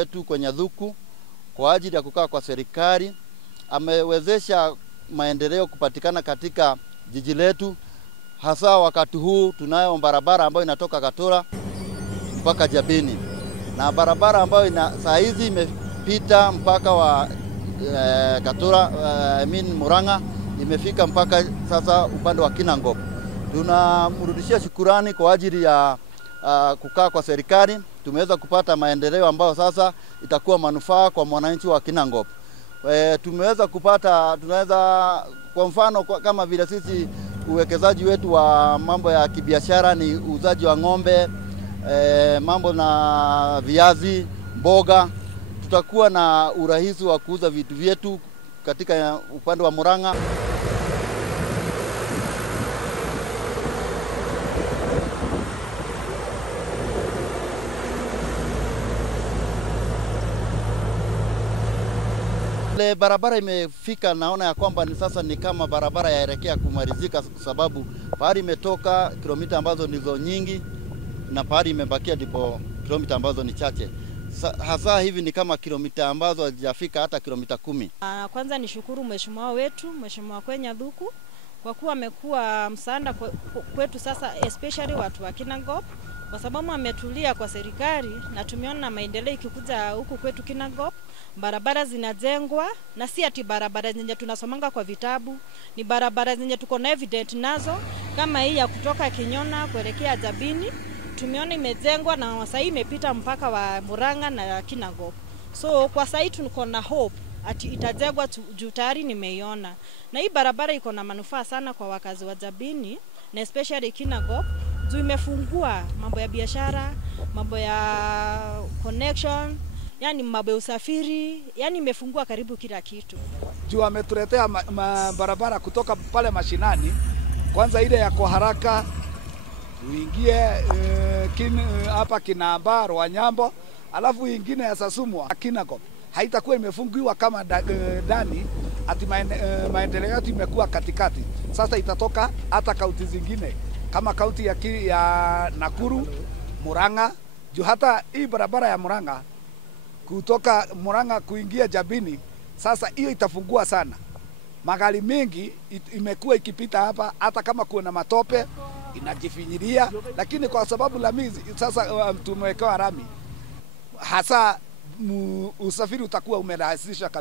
wetu kwenye Dhuku kwa ajili ya kukaa kwa serikali. Amewezesha maendeleo kupatikana katika jiji letu, hasa wakati huu tunayo barabara ambayo inatoka Gatura mpaka Jabini, na barabara ambayo saa hizi imepita mpaka wa Gatura Murang'a, imefika mpaka sasa upande wa Kinangop. Tunamrudishia shukrani kwa ajili ya kukaa kwa serikali. Tumeweza kupata maendeleo ambayo sasa itakuwa manufaa kwa mwananchi wa Kinangop. Tumeweza kupata, tunaweza kwa mfano kama vile sisi uwekezaji wetu wa mambo ya kibiashara ni uuzaji wa ng'ombe, mambo na viazi, mboga. Tutakuwa na urahisi wa kuuza vitu vyetu katika upande wa Murang'a. Barabara imefika, naona ya kwamba ni sasa ni kama barabara yaelekea kumalizika, sababu pahali imetoka kilomita ambazo nizo nyingi na pahali imebakia ndipo kilomita ambazo ni chache. Hasa hivi ni kama kilomita ambazo hazijafika hata kilomita 10. Kwanza nishukuru mheshimiwa wetu, Mheshimiwa Kwenya Dhuku, kwa kuwa amekuwa msaada kwetu sasa, especially watu wa Kinangop, kwa sababu ametulia kwa serikali na tumeona maendeleo ikikuja huku kwetu Kinangop. Barabara zinajengwa na si ati barabara zenye tunasomanga kwa vitabu, ni barabara zenye tuko na evident nazo, kama hii ya kutoka Kinyona kuelekea Jabini. Tumeona imejengwa na sasa imepita mpaka wa Murang'a na Kinangop. So kwa sasa tuko na hope ati itajengwa juu tayari nimeiona. Na hii barabara iko na manufaa sana kwa wakazi wa Jabini na especially Kinangop. Juu imefungua mambo ya biashara, mambo ya connection, yani mambo ya usafiri, yani imefungua karibu kila kitu. Juu ametuletea barabara kutoka pale mashinani, kwanza ile ya kwa haraka uingie hapa Kinamba, Rwanyambo, alafu ingine ya Sasumwa Kinangop. Haitakuwa imefungiwa kama ndani, ati maendeleo yetu imekuwa katikati. Sasa itatoka hata kaunti zingine kama kaunti ya Nakuru, Murang'a. Juu hata hii barabara ya Murang'a kutoka Murang'a kuingia Jabini, sasa hiyo itafungua sana. Magari mengi imekuwa ikipita hapa, hata kama kuna matope inajifinyiria, lakini kwa sababu lami sasa tumewekewa rami, hasa usafiri utakuwa umerahisisha kabisa.